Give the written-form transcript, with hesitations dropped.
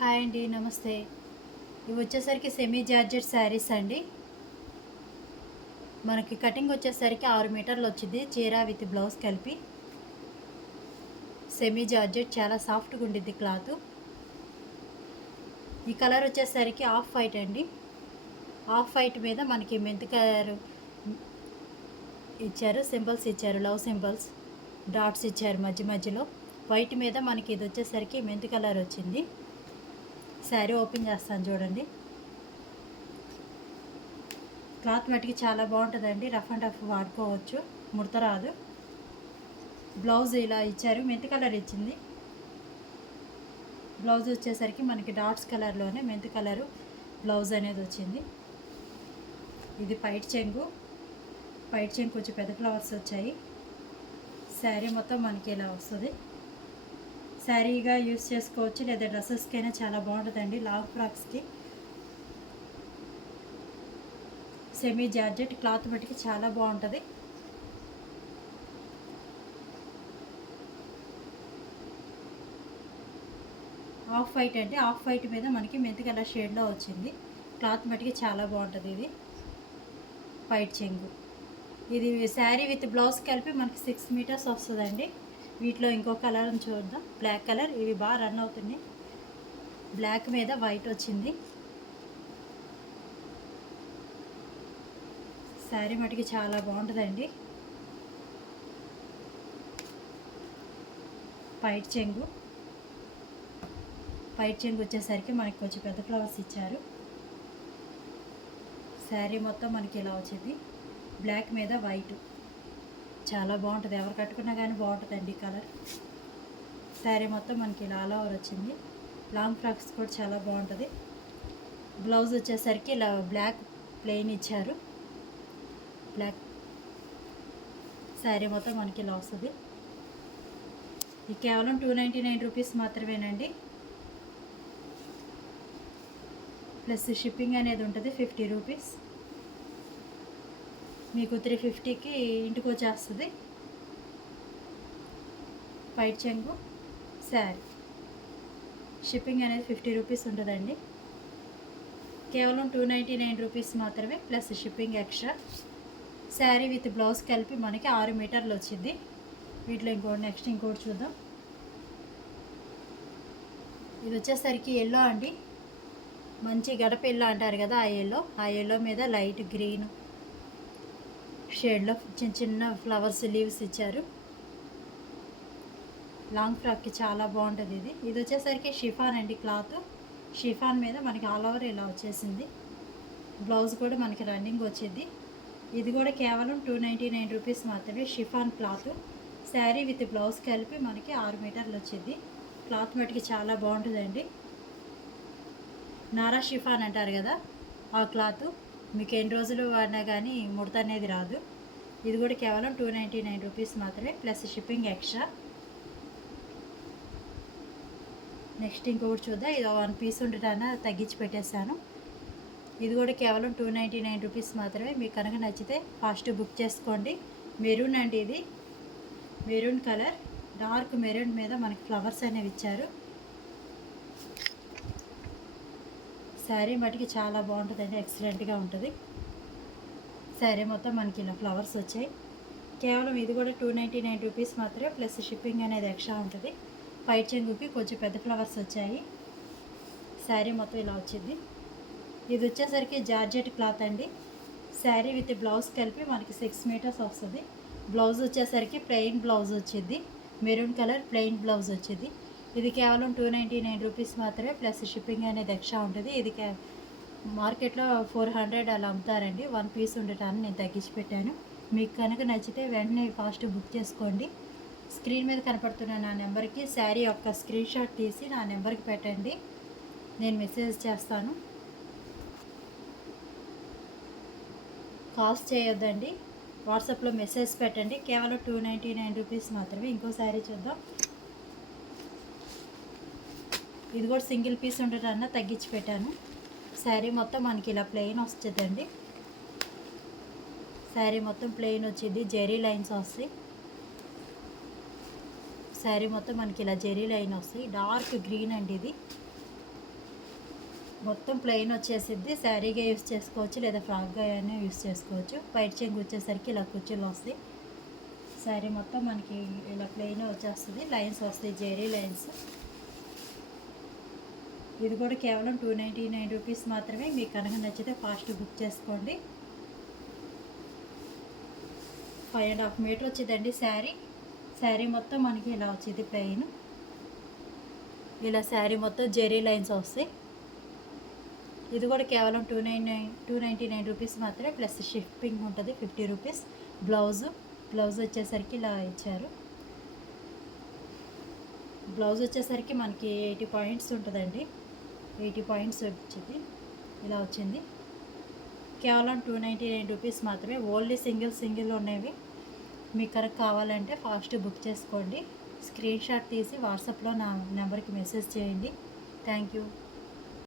Hi అండి, నమస్తే. ఇవి వచ్చేసరికి సెమీ జార్జెట్ శారీస్ అండి. మనకి కటింగ్ వచ్చేసరికి 6 మీటర్లు వచ్చింది, చీర విత్ బ్లౌజ్ కలిపి. సెమీ జార్జెట్ చాలా సాఫ్ట్గా ఉండిద్ది క్లాత్. ఈ కలర్ వచ్చేసరికి ఆఫ్ వైట్ అండి. ఆఫ్ వైట్ మీద మనకి మెంతి కలర్ ఇచ్చారు, సింబల్స్ ఇచ్చారు, లవ్ సింబల్స్, డాట్స్ ఇచ్చారు మధ్య మధ్యలో. వైట్ మీద మనకి ఇది వచ్చేసరికి మెంతి కలర్ వచ్చింది. శారీ ఓపెన్ చేస్తాను చూడండి. క్లాత్ మట్టికి చాలా బాగుంటుందండి, రఫ్ అండ్ టఫ్ వాడుకోవచ్చు, ముడత రాదు. బ్లౌజ్ ఇలా ఇచ్చారు, మెంతి కలర్ ఇచ్చింది. బ్లౌజ్ వచ్చేసరికి మనకి డాట్స్ కలర్లోనే మెంతి కలరు బ్లౌజ్ అనేది వచ్చింది. ఇది పైట్ చెంగు కొంచెం పెద్ద ఫ్లవర్స్ వచ్చాయి. శారీ మొత్తం మనకి ఇలా వస్తుంది. శారీగా యూస్ చేసుకోవచ్చు, లేదా డ్రెస్సెస్కైనా చాలా బాగుంటుందండి, లాంగ్ ఫ్రాక్స్కి. సెమీ జార్జెట్ క్లాత్ మట్టికి చాలా బాగుంటుంది. ఆఫ్ వైట్ అంటే ఆఫ్ వైట్ మీద మనకి మెంతి కలర్ షేడ్లో వచ్చింది. క్లాత్ మట్టికి చాలా బాగుంటుంది. ఇది పైట్ చెంగు. ఇది శారీ విత్ బ్లౌజ్ కలిపి మనకి 6 మీటర్స్ వస్తుందండి. వీటిలో ఇంకో కలర్ని చూద్దాం, బ్లాక్ కలర్. ఇవి బాగా రన్ అవుతున్నాయి. బ్లాక్ మీద వైట్ వచ్చింది. శారీ మటుకి చాలా బాగుంటుందండి. పైట్ చెంగు వచ్చేసరికి మనకి కొంచెం పెద్ద ఫ్లవర్స్ ఇచ్చారు. శారీ మొత్తం మనకి ఇలా వచ్చింది, బ్లాక్ మీద వైట్. చాలా బాగుంటుంది, ఎవరు కట్టుకున్నా కానీ బాగుంటుందండి ఈ కలర్. శారీ మొత్తం మనకి ఇలా ఆల్ ఓవర్ వచ్చింది. లాంగ్ ఫ్రాక్స్ కూడా చాలా బాగుంటుంది. బ్లౌజ్ వచ్చేసరికి ఇలా బ్లాక్ ప్లెయిన్ ఇచ్చారు, బ్లాక్. శారీ మొత్తం మనకి ఇలా వస్తుంది. ఇది కేవలం 299 రూపీస్ మాత్రమేనండి. ప్లస్ షిప్పింగ్ అనేది ఉంటుంది 50 రూపీస్. మీకు 350కి ఇంటికి వచ్చేస్తుంది. పైట్ చెంగు శారీ షిప్పింగ్ అనేది 50 రూపీస్ ఉంటుందండి. కేవలం 299 రూపీస్ మాత్రమే, plus shipping extra. Sari with blouse కలిపి మనకి 6 మీటర్లు వచ్చింది. వీటిలో నెక్స్ట్ ఇంకోటి చూద్దాం. ఇది వచ్చేసరికి ఎల్లో అండి, మంచి గడప ఎల్లో అంటారు కదా, ఆ ఎల్లో మీద లైట్ గ్రీన్ షేడ్లో చిన్న చిన్న ఫ్లవర్స్ లీవ్స్ ఇచ్చారు. లాంగ్ ఫ్రాక్కి చాలా బాగుంటుంది. ఇది వచ్చేసరికి షిఫాన్ అండి. క్లాత్ షిఫాన్ మీద మనకి ఆల్ ఓవర్ ఇలా వచ్చేసింది. బ్లౌజ్ కూడా మనకి రన్నింగ్ వచ్చింది. ఇది కూడా కేవలం 299 రూపీస్ మాత్రమే. Chiffon cloth sari with blouse కలిపి మనకి 6 మీటర్లు వచ్చింది. క్లాత్ మటుకి చాలా బాగుంటుందండి. నారా షిఫాన్ అంటారు కదా, ఆ క్లాత్ మీకు ఎన్ని రోజులు వాడినా కానీ ముడత అనేది రాదు. ఇది కూడా కేవలం 299 రూపీస్ మాత్రమే, ప్లస్ షిప్పింగ్ ఎక్స్ట్రా. నెక్స్ట్ ఇంకొకటి చూద్దాం. ఇది 1 పీస్ ఉండటాన తగ్గించి పెట్టేశాను. ఇది కూడా కేవలం 299 రూపీస్ మాత్రమే. మీకు కనుక నచ్చితే ఫాస్ట్ బుక్ చేసుకోండి. మెరూన్ అండి, ఇది మెరూన్ కలర్, డార్క్ మెరూన్ మీద మనకి ఫ్లవర్స్ అనేవి ఇచ్చారు. శారీ మటుకి చాలా బాగుంటుందండి, ఎక్సలెంట్గా ఉంటుంది. శారీ మొత్తం మనకి ఇలా ఫ్లవర్స్ వచ్చాయి. కేవలం ఇది కూడా 299 రూపీస్ మాత్రమే, ప్లస్ షిప్పింగ్ అనేది ఎక్స్ట్రా ఉంటుంది. పైట్ చెంగుకి కొంచెం పెద్ద ఫ్లవర్స్ వచ్చాయి. శారీ మొత్తం ఇలా వచ్చింది. ఇది వచ్చేసరికి జార్జెట్ క్లాత్ అండి. శారీ విత్ బ్లౌజ్ కలిపి మనకి 6 మీటర్స్ వస్తుంది. బ్లౌజ్ వచ్చేసరికి ప్లెయిన్ బ్లౌజ్ వచ్చింది, మెరూన్ కలర్ ప్లెయిన్ బ్లౌజ్ వచ్చింది. ఇది కేవలం 299 రూపీస్ మాత్రమే, ప్లస్ షిప్పింగ్ అనేది ఎక్స్ట్రా ఉంటుంది. ఇది మార్కెట్లో 400 అలా అమ్ముతారండి. 1 పీస్ ఉండటాన్ని నేను తగ్గించి పెట్టాను. మీకు కనుక నచ్చితే వెంటనే ఫాస్ట్ బుక్ చేసుకోండి. స్క్రీన్ మీద కనపడుతున్న నా నెంబర్కి శారీ యొక్క స్క్రీన్ షాట్ తీసి నా నెంబర్కి పెట్టండి, నేను మెసేజ్ చేస్తాను. కాల్స్ చేయొద్దండి, వాట్సాప్లో మెసేజ్ పెట్టండి. కేవలం 299 రూపీస్ మాత్రమే. ఇంకో శారీ చూద్దాం. ఇది కూడా సింగిల్ పీస్ ఉండటన్నా తగ్గించి పెట్టాను. శారీ మొత్తం మనకి ఇలా ప్లెయిన్ వస్తుందండి. శారీ మొత్తం ప్లెయిన్ వచ్చింది, జెరీ లైన్స్ వస్తాయి. శారీ మొత్తం మనకి ఇలా జెరీ లైన్ వస్తాయి. డార్క్ గ్రీన్ అండి ఇది. మొత్తం ప్లెయిన్ వచ్చేసిద్ది. శారీగా యూస్ చేసుకోవచ్చు లేదా ఫ్రాక్గా అయినా యూస్ చేసుకోవచ్చు. పైట చెంగు వచ్చేసరికి ఇలా కుర్చీలు వస్తాయి. శారీ మొత్తం మనకి ఇలా ప్లెయిన్ వచ్చేస్తుంది. లైన్స్ వస్తాయి, జెరీ లైన్స్. ఇది కూడా కేవలం 299 రూపీస్ మాత్రమే. మీకు కనుక నచ్చితే ఫాస్ట్ బుక్ చేసుకోండి. 5.5 మీటర్ వచ్చిందండి శారీ. శారీ మొత్తం మనకి ఇలా వచ్చింది ప్లెయిన్. ఇలా శారీ మొత్తం జెరీ లైన్స్ వస్తాయి. ఇది కూడా కేవలం 299 రూపీస్ మాత్రమే. ప్లస్ షిప్పింగ్ ఉంటుంది 50 రూపీస్. బ్లౌజ్ వచ్చేసరికి ఇలా ఇచ్చారు. బ్లౌజ్ వచ్చేసరికి మనకి 80 పాయింట్స్ ఉంటుందండి. 80 పాయింట్స్ వచ్చింది. ఇలా వచ్చింది. కేవలం 299 రూపీస్ మాత్రమే. ఓన్లీ సింగిల్ ఉన్నవి. మీకు కనుక కావాలంటే ఫాస్ట్ బుక్ చేసుకోండి. స్క్రీన్ షాట్ తీసి వాట్సాప్లో నా నెంబర్కి మెసేజ్ చేయండి. Thank you.